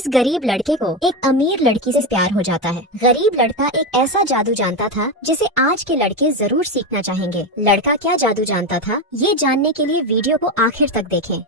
इस गरीब लड़के को एक अमीर लड़की से प्यार हो जाता है। गरीब लड़का एक ऐसा जादू जानता था जिसे आज के लड़के जरूर सीखना चाहेंगे। लड़का क्या जादू जानता था, ये जानने के लिए वीडियो को आखिर तक देखें।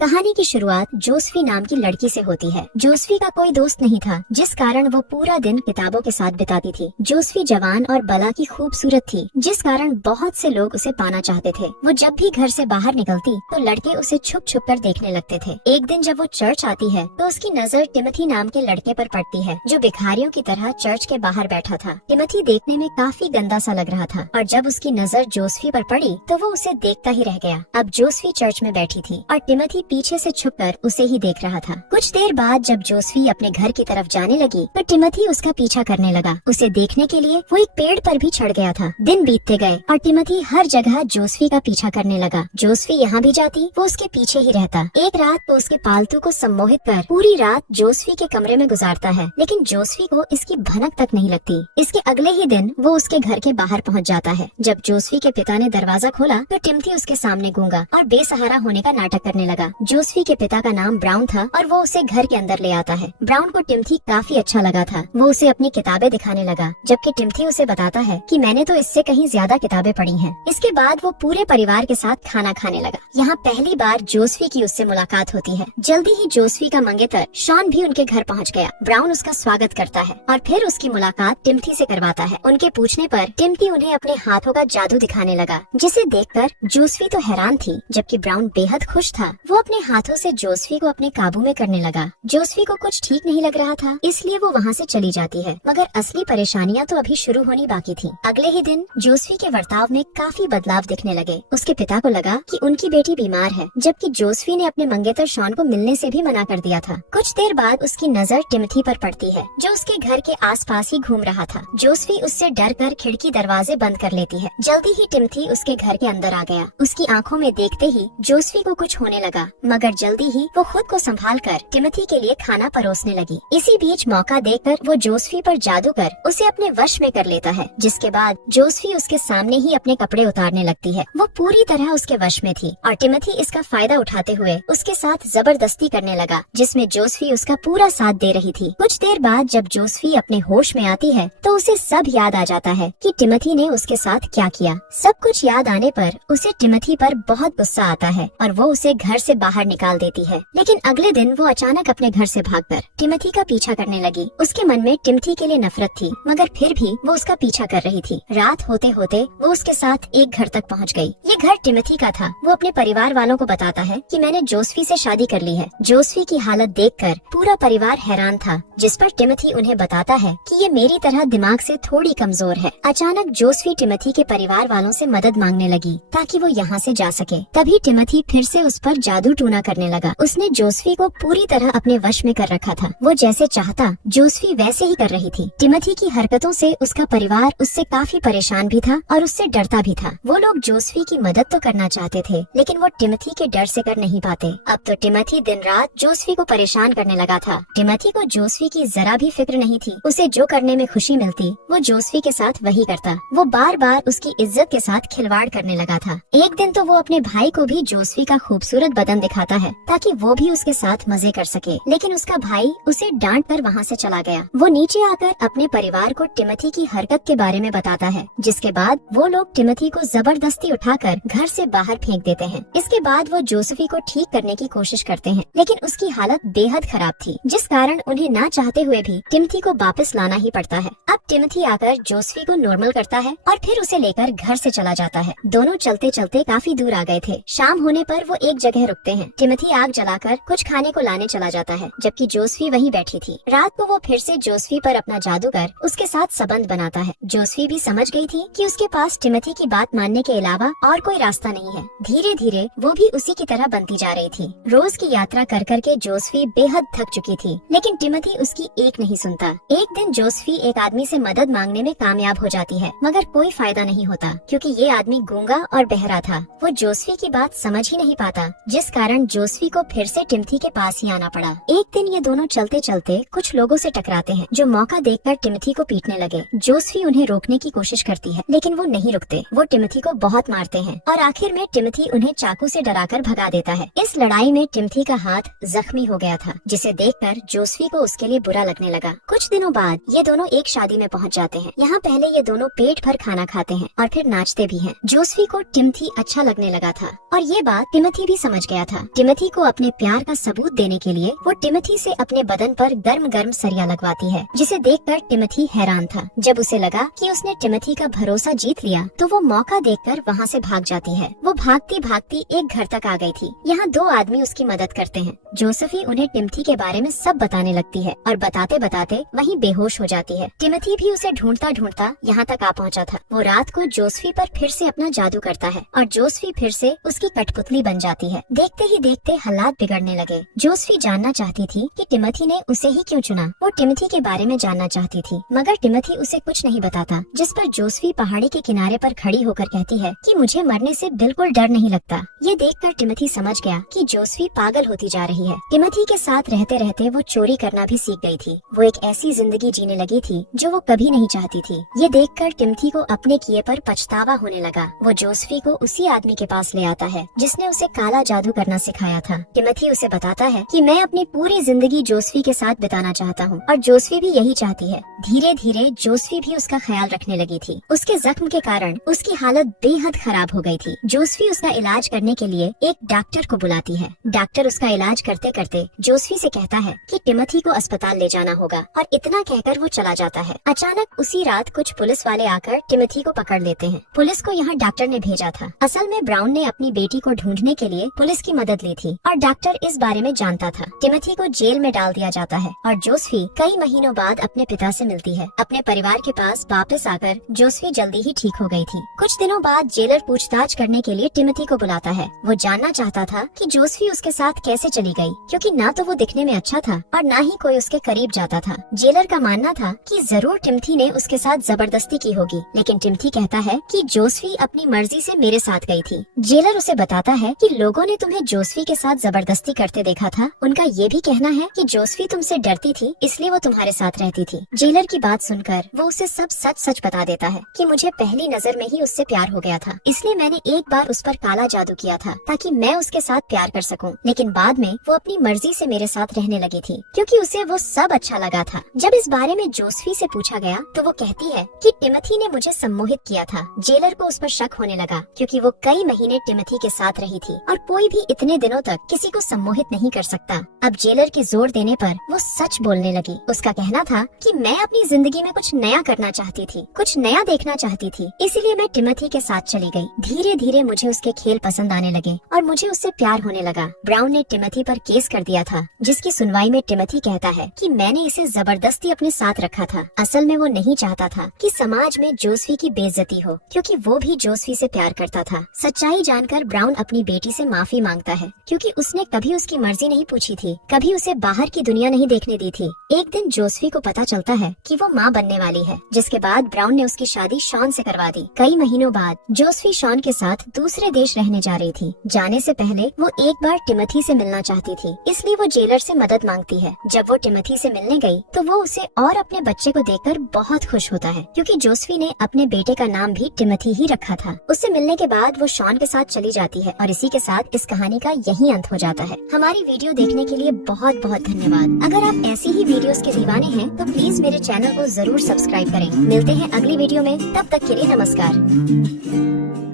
कहानी की शुरुआत जोसफी नाम की लड़की से होती है। जोसफी का कोई दोस्त नहीं था, जिस कारण वो पूरा दिन किताबों के साथ बिताती थी। जोसफी जवान और बला की खूबसूरत थी, जिस कारण बहुत से लोग उसे पाना चाहते थे। वो जब भी घर से बाहर निकलती तो लड़के उसे छुप छुप कर देखने लगते थे। एक दिन जब वो चर्च आती है तो उसकी नजर टिमोथी नाम के लड़के पर पड़ती है, जो भिखारियों की तरह चर्च के बाहर बैठा था। टिमोथी देखने में काफी गंदा सा लग रहा था और जब उसकी नजर जोसफी पर पड़ी तो वो उसे देखता ही रह गया। अब जोसफी चर्च में बैठी थी और टिमोथी पीछे से छुपकर उसे ही देख रहा था। कुछ देर बाद जब जोसफी अपने घर की तरफ जाने लगी तो टिमोथी उसका पीछा करने लगा। उसे देखने के लिए वो एक पेड़ पर भी चढ़ गया था। दिन बीतते गए और टिमोथी हर जगह जोसफी का पीछा करने लगा। जोसफी यहाँ भी जाती, वो उसके पीछे ही रहता। एक रात वो उसके पालतू को सम्मोहित कर पूरी रात जोसफी के कमरे में गुजारता है, लेकिन जोसफी को इसकी भनक तक नहीं लगती। इसके अगले ही दिन वो उसके घर के बाहर पहुँच जाता है। जब जोसफी के पिता ने दरवाजा खोला तो टिमोथी उसके सामने गूंगा और बेसहारा होने का नाटक करने लगा। जोसफी के पिता का नाम ब्राउन था और वो उसे घर के अंदर ले आता है। ब्राउन को टिमोथी काफी अच्छा लगा था। वो उसे अपनी किताबें दिखाने लगा, जबकि टिमोथी उसे बताता है कि मैंने तो इससे कहीं ज्यादा किताबें पढ़ी हैं। इसके बाद वो पूरे परिवार के साथ खाना खाने लगा। यहाँ पहली बार जोसफी की उससे मुलाकात होती है। जल्दी ही जोसफी का मंगेतर शॉन भी उनके घर पहुँच गया। ब्राउन उसका स्वागत करता है और फिर उसकी मुलाकात टिमोथी से करवाता है। उनके पूछने पर टिमोथी उन्हें अपने हाथों का जादू दिखाने लगा, जिसे देखकर जोसफी तो हैरान थी, जबकि ब्राउन बेहद खुश था। वो अपने हाथों से जोसफी को अपने काबू में करने लगा। जोसफी को कुछ ठीक नहीं लग रहा था, इसलिए वो वहाँ से चली जाती है, मगर असली परेशानियाँ तो अभी शुरू होनी बाकी थी। अगले ही दिन जोसफी के बर्ताव में काफी बदलाव दिखने लगे। उसके पिता को लगा कि उनकी बेटी बीमार है, जबकि जोसफी ने अपने मंगेतर शॉन को मिलने से भी मना कर दिया था। कुछ देर बाद उसकी नजर टिमोथी पर पड़ती है, जो उसके घर के आसपास ही घूम रहा था। जोसफी उससे डर कर खिड़की दरवाजे बंद कर लेती है। जल्दी ही टिमोथी उसके घर के अंदर आ गया। उसकी आंखों में देखते ही जोसफी को कुछ होने लगा, मगर जल्दी ही वो खुद को संभाल कर टिमोथी के लिए खाना परोसने लगी। इसी बीच मौका देखकर वो जोसफी पर जादू कर उसे अपने वश में कर लेता है, जिसके बाद जोसफी उसके सामने ही अपने कपड़े उतारने लगती है। वो पूरी तरह उसके वश में थी और टिमोथी इसका फायदा उठाते हुए उसके साथ जबरदस्ती करने लगा, जिसमें जोसफी उसका पूरा साथ दे रही थी। कुछ देर बाद जब जोसफी अपने होश में आती है तो उसे सब याद आ जाता है कि टिमोथी ने उसके साथ क्या किया। सब कुछ याद आने पर उसे टिमोथी पर बहुत गुस्सा आता है और वो उसे घर से बाहर निकाल देती है। लेकिन अगले दिन वो अचानक अपने घर से भागकर टिमोथी का पीछा करने लगी। उसके मन में टिमोथी के लिए नफरत थी, मगर फिर भी वो उसका पीछा कर रही थी। रात होते होते वो उसके साथ एक घर तक पहुंच गई। ये घर टिमोथी का था। वो अपने परिवार वालों को बताता है कि मैंने जोसफी से शादी कर ली है। जोसफी की हालत देखकर पूरा परिवार हैरान था, जिस पर टिमोथी उन्हें बताता है कि ये मेरी तरह दिमाग से थोड़ी कमजोर है। अचानक जोसफी टिमोथी के परिवार वालों से मदद मांगने लगी ताकि वो यहाँ से जा सके। तभी टिमोथी फिर से उस पर जादू टूना करने लगा। उसने जोसफी को पूरी तरह अपने वश में कर रखा था। वो जैसे चाहता जोसफी वैसे ही कर रही थी। टिमोथी की हरकतों से उसका परिवार उससे काफी परेशान भी था और उससे डरता भी था। वो लोग जोसफी की मदद तो करना चाहते थे, लेकिन वो टिमोथी के डर से कर नहीं पाते। अब तो टिमोथी दिन रात जोसफी को परेशान करने लगा था। टिमोथी को जोसफी की जरा भी फिक्र नहीं थी। उसे जो करने में खुशी मिलती वो जोसफी के साथ वही करता। वो बार बार उसकी इज्जत के साथ खिलवाड़ करने लगा था। एक दिन तो वो अपने भाई को भी जोसफी का खूबसूरत बदन दिखाता है ताकि वो भी उसके साथ मजे कर सके, लेकिन उसका भाई उसे डांट कर वहाँ से चला गया। वो नीचे आकर अपने परिवार को टिमोथी की हरकत के बारे में बताता है, जिसके बाद वो लोग टिमोथी को जबरदस्ती उठाकर घर से बाहर फेंक देते हैं। इसके बाद वो जोसफी को ठीक करने की कोशिश करते हैं, लेकिन उसकी हालत बेहद खराब थी, जिस कारण उन्हें ना चाहते हुए भी टिमोथी को वापस लाना ही पड़ता है। अब टिमोथी आकर जोसफी को नॉर्मल करता है और फिर उसे लेकर घर से चला जाता है। दोनों चलते चलते काफी दूर आ गए थे। शाम होने पर वो एक जगह रुकते हैं। टिमोथी आग जलाकर कुछ खाने को लाने चला जाता है, जबकि जोसफी वहीं बैठी थी। रात को वो फिर से जोसफी पर अपना जादू कर उसके साथ संबंध बनाता है। जोसफी भी समझ गई थी कि उसके पास टिमोथी की बात मानने के अलावा और कोई रास्ता नहीं है। धीरे धीरे वो भी उसी की तरह बनती जा रही थी। रोज की यात्रा कर कर के जोसफी बेहद थक चुकी थी, लेकिन टिमोथी उसकी एक नहीं सुनता। एक दिन जोसफी एक आदमी से मदद मांगने में कामयाब हो जाती है, मगर कोई फायदा नहीं होता, क्योंकि ये आदमी गूंगा और बहरा था। वो जोसफी की बात समझ ही नहीं पाता, जिस कारण जोसफी को फिर से टिम्थी के पास ही आना पड़ा। एक दिन ये दोनों चलते चलते कुछ लोगों से टकराते हैं जो मौका देखकर टिम्थी को पीटने लगे। जोसफी उन्हें रोकने की कोशिश करती है लेकिन वो नहीं रुकते। वो टिम्थी को बहुत मारते हैं और आखिर में टिम्थी उन्हें चाकू से डराकर भगा देता है। इस लड़ाई में टिम्थी का हाथ जख्मी हो गया था जिसे देखकर जोसफी को उसके लिए बुरा लगने लगा। कुछ दिनों बाद ये दोनों एक शादी में पहुंच जाते हैं। यहाँ पहले ये दोनों पेट भर खाना खाते हैं और फिर नाचते भी हैं। जोसफी को टिम्थी अच्छा लगने लगा था और ये बात टिम्थी भी समझ गया था। टिम्थी को अपने प्यार का सबूत देने के लिए वो टिम्थी से अपने बदन पर गर्म गर्म सरिया लगवाती है जिसे देखकर टिम्थी हैरान था। जब उसे लगा कि उसने टिम्थी का भरोसा जीत लिया तो वो मौका देखकर वहाँ से भाग जाती है। वो भागती भागती एक घर तक आ गई थी। यहाँ दो आदमी उसकी मदद करते हैं। जोसफी उन्हें टिम्थी के बारे में सब बताने लगती है और बताते बताते वहीं बेहोश हो जाती है। टिम्थी भी उसे ढूंढता ढूंढता यहाँ तक आ पहुँचा था। वो रात को जोसफी पर फिर से अपना जादू करता है और जोसफी फिर से उसकी कठपुतली बन जाती है। देखते ही देखते हालात बिगड़ने लगे। जोसफी जानना चाहती थी कि टिम्थी ने उसे ही क्यों चुना। वो टिम्थी के बारे में जानना चाहती थी मगर टिम्थी उसे कुछ नहीं बताता। जिस पर जोसफी पहाड़ी के किनारे पर खड़ी होकर कहती है कि मुझे मरने से बिल्कुल डर नहीं लगता। ये देखकर टिम्थी समझ गया कि जोसफी पागल होती जा रही है। टिम्थी के साथ रहते रहते वो चोरी करना भी सीख गई थी। वो एक ऐसी जिंदगी जीने लगी थी जो वो कभी नहीं चाहती थी। ये देखकर टिम्थी को अपने किए पर पछतावा होने लगा। वो जोसफी को उसी आदमी के पास ले आता है जिसने उसे काला जादू करना सिखाया था। टिम्थी उसे बताता है कि मैं अपनी पूरी जिंदगी जोसफी के साथ बिताना चाहता हूँ और जोसफी भी यही चाहती है। धीरे धीरे जोसफी भी उसका ख्याल रखने लगी थी। उसके जख्म के कारण उसकी हालत बेहद खराब हो गई थी। जोसफी उसका इलाज करने के लिए एक डॉक्टर को बुलाती है। डॉक्टर उसका इलाज करते करते जोसफी से कहता है कि टिम्थी को अस्पताल ले जाना होगा और इतना कहकर वो चला जाता है। अचानक उसी रात कुछ पुलिस वाले आकर टिम्थी को पकड़ लेते हैं। पुलिस को यहाँ डॉक्टर ने भेजा था। असल में ब्राउन ने अपनी बेटी को ढूंढने के लिए पुलिस की मदद ली थी और डॉक्टर इस बारे में जानता था। टिम्थी को जेल में डाल दिया जाता है और जोसफी कई महीनों बाद अपने पिता से मिलती है। अपने परिवार के पास वापस आकर जोसफी जल्दी ही ठीक हो गई थी। कुछ दिनों बाद जेलर पूछताछ करने के लिए टिम्थी को बुलाता है। वो जानना चाहता था कि जोसफी उसके साथ कैसे चली गई, क्योंकि ना तो वो दिखने में अच्छा था और ना ही कोई उसके करीब जाता था। जेलर का मानना था कि जरूर टिम्थी ने उसके साथ जबरदस्ती की होगी, लेकिन टिम्थी कहता है कि जोसफी अपनी मर्जी से मेरे साथ गई थी। जेलर उसे बताता है कि लोगों ने तुम्हें जोसफी के साथ जबरदस्ती करते देखा था। उनका ये भी कहना है कि जोसफी तुमसे डरती थी इसलिए वो तुम्हारे साथ रहती थी। जेलर की बात सुनकर वो उसे सब सच सच बता देता है कि मुझे पहली नजर में ही उससे प्यार हो गया था, इसलिए मैंने एक बार उस पर काला जादू किया था ताकि मैं उसके साथ प्यार कर सकूं। लेकिन बाद में वो अपनी मर्जी से मेरे साथ रहने लगी थी क्योंकि उसे वो सब अच्छा लगा था। जब इस बारे में जोसफी से पूछा गया तो वो कहती है कि टिम्थी ने मुझे सम्मोहित किया था। जेलर को उस पर शक होने लगा क्योंकि वो कई महीने टिम्थी के साथ रही थी और कोई भी इतने दिनों तक किसी को सम्मोहित नहीं कर सकता। अब जेलर के जोर देने पर वो सच बोलने लगी। उसका कहना था कि मैं अपनी जिंदगी में कुछ नया करना चाहती थी, कुछ नया देखना चाहती थी, इसीलिए मैं टिम्थी के साथ चली गई। धीरे धीरे मुझे उसके खेल पसंद आने लगे और मुझे उससे प्यार होने लगा। ब्राउन ने टिम्थी पर केस कर दिया था जिसकी सुनवाई में टिम्थी कहता है कि मैंने इसे जबरदस्ती अपने साथ रखा था। असल में वो नहीं चाहता था कि समाज में जोसफी की बेइज्जती हो क्योंकि वो भी जोसफी से प्यार करता था। सच्चाई जानकर ब्राउन अपनी बेटी से माफी मांगता है क्योंकि उसने कभी उसकी मर्जी नहीं पूछी थी, कभी उसे बाहर की दुनिया नहीं देखने दी थी। एक दिन जोसफी को पता चलता है कि वो माँ बनने वाली है, जिसके बाद ब्राउन ने उसकी शादी शॉन से करवा दी। कई महीनों बाद जोसफी शॉन के साथ दूसरे देश रहने जा रही थी। जाने से पहले वो एक बार टिम्थी से मिलना चाहती थी, इसलिए वो जेलर से मदद मांगती है। जब वो टिम्थी से मिलने गई तो वो उसे और अपने बच्चे को देखकर बहुत खुश होता है क्योंकि जोसफी ने अपने बेटे का नाम भी टिम्थी ही रखा था। उससे मिलने के बाद वो शॉन के साथ चली जाती है और इसी के साथ इस कहानी का यही अंत हो जाता है। हमारी वीडियो देखने के लिए बहुत बहुत धन्यवाद। अगर आप ऐसी ही वीडियोस के दीवाने हैं तो प्लीज मेरे चैनल को जरूर सब्सक्राइब करें। मिलते हैं अगली वीडियो में, तब तक के लिए नमस्कार।